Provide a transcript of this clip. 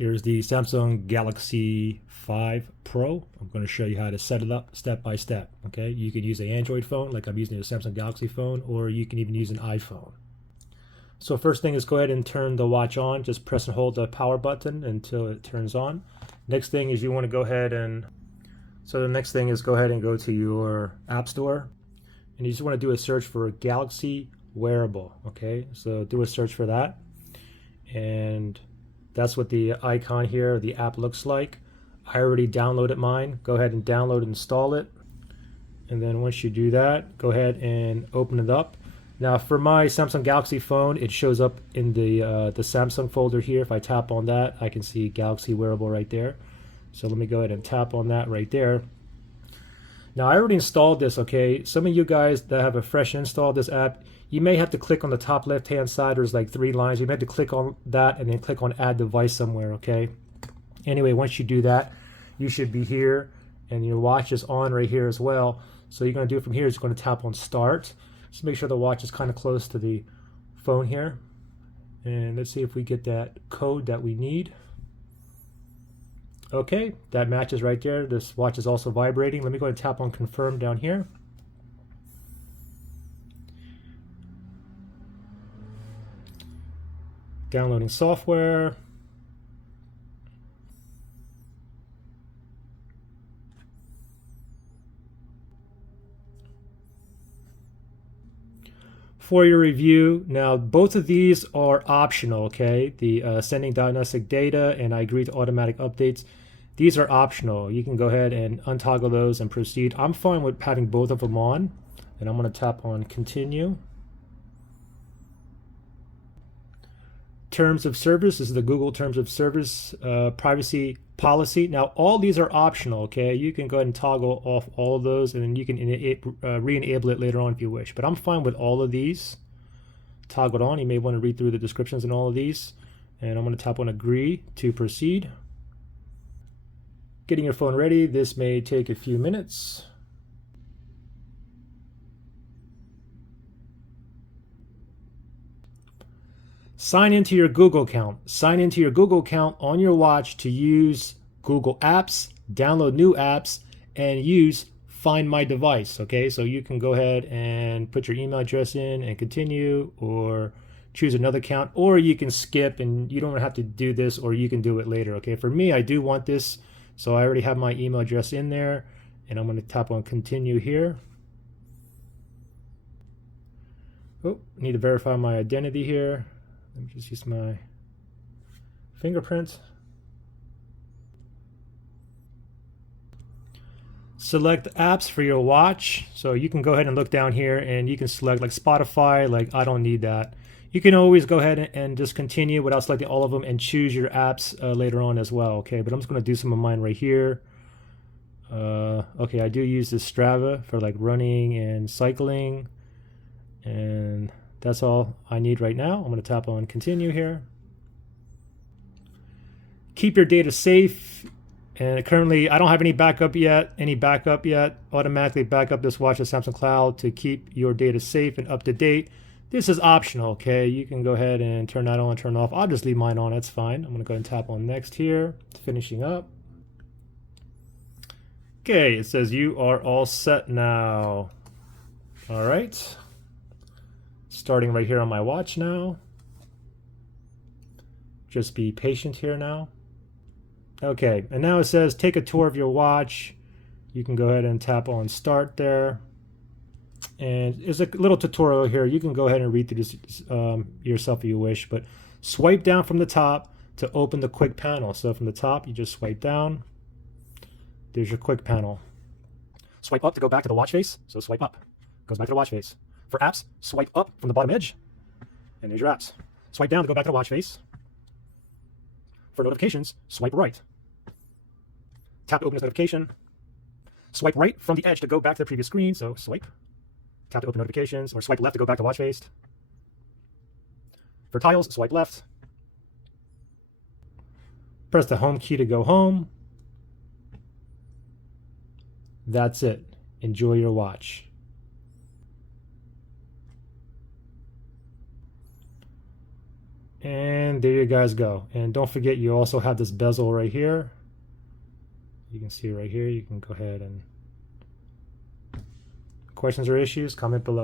Here's the Samsung Galaxy 5 Pro. I'm going to show you how to set it up step by step. Okay, you can use an Android phone like I'm using a Samsung Galaxy phone, or you can even use an iPhone. So first thing is go ahead and turn the watch on. Just press and hold the power button until it turns on. Next thing is you want to go ahead and go ahead and go to your App Store, and you just want to do a search for Galaxy Wearable. Okay, so do a search for that, and that's what the icon here, the app, looks like. I already downloaded mine. Go ahead and download and install it. And then once you do that, go ahead and open it up. Now for my Samsung Galaxy phone, it shows up in the Samsung folder here. If I tap on that, I can see Galaxy Wearable right there. So let me go ahead and tap on that right there. Now I already installed this, okay? Some of you guys that have a fresh install of this app, you may have to click on the top left hand side. There's like 3 lines. You may have to click on that and then click on add device somewhere, okay? Anyway, once you do that, you should be here, and your watch is on right here as well. So you're going to do from here is you're going to tap on start. Just make sure the watch is kind of close to the phone here. And let's see if we get that code that we need. Okay, that matches right there. This watch is also vibrating. Let me go ahead and tap on confirm down here. Downloading software. For your review, now both of these are optional, okay? The sending diagnostic data and I agree to automatic updates. These are optional. You can go ahead and untoggle those and proceed. I'm fine with having both of them on, and I'm going to tap on continue. Terms of service, this is the Google Terms of Service privacy policy. Now all these are optional, okay? You can go ahead and toggle off all of those, and then you can re-enable it later on if you wish. But I'm fine with all of these toggled on. You may want to read through the descriptions in all of these. And I'm going to tap on agree to proceed. Getting your phone ready. This may take a few minutes. Sign into your Google account. Sign into your Google account on your watch to use Google Apps, download new apps, and use Find My Device. Okay, so you can go ahead and put your email address in and continue, or choose another account, or you can skip and you don't have to do this, or you can do it later. Okay, for me, I do want this, so I already have my email address in there, and I'm going to tap on continue here. Oh, need to verify my identity here. Let me just use my fingerprint. Select apps for your watch. So you can go ahead and look down here and you can select like Spotify. Like I don't need that. You can always go ahead and just continue without selecting all of them and choose your apps later on as well. Okay, but I'm just going to do some of mine right here. Okay, I do use this Strava for like running and cycling, and that's all I need right now. I'm going to tap on continue here. Keep your data safe. And currently I don't have any backup yet. Automatically back up this watch to Samsung Cloud to keep your data safe and up to date. This is optional, okay? You can go ahead and turn that on, turn off. I'll just leave mine on, it's fine. I'm going to go ahead and tap on next here. Finishing up. Okay, it says you are all set now. All right. Starting right here on my watch now. Just be patient here now. Okay, and now it says take a tour of your watch. You can go ahead and tap on start there. And there's a little tutorial here. You can go ahead and read through this yourself if you wish, but swipe down from the top to open the quick panel. So from the top, you just swipe down. There's your quick panel. Swipe up to go back to the watch face. So swipe up, goes back to the watch face. For apps, swipe up from the bottom edge, and there's your apps. Swipe down to go back to the watch face. For notifications, swipe right. Tap to open this notification. Swipe right from the edge to go back to the previous screen, so swipe. Tap to open notifications, or swipe left to go back to watch face. For tiles, swipe left. Press the home key to go home. That's it. Enjoy your watch. And there you guys go. And don't forget, you also have this bezel right here. You can see right here. You can go ahead and questions or issues, comment below.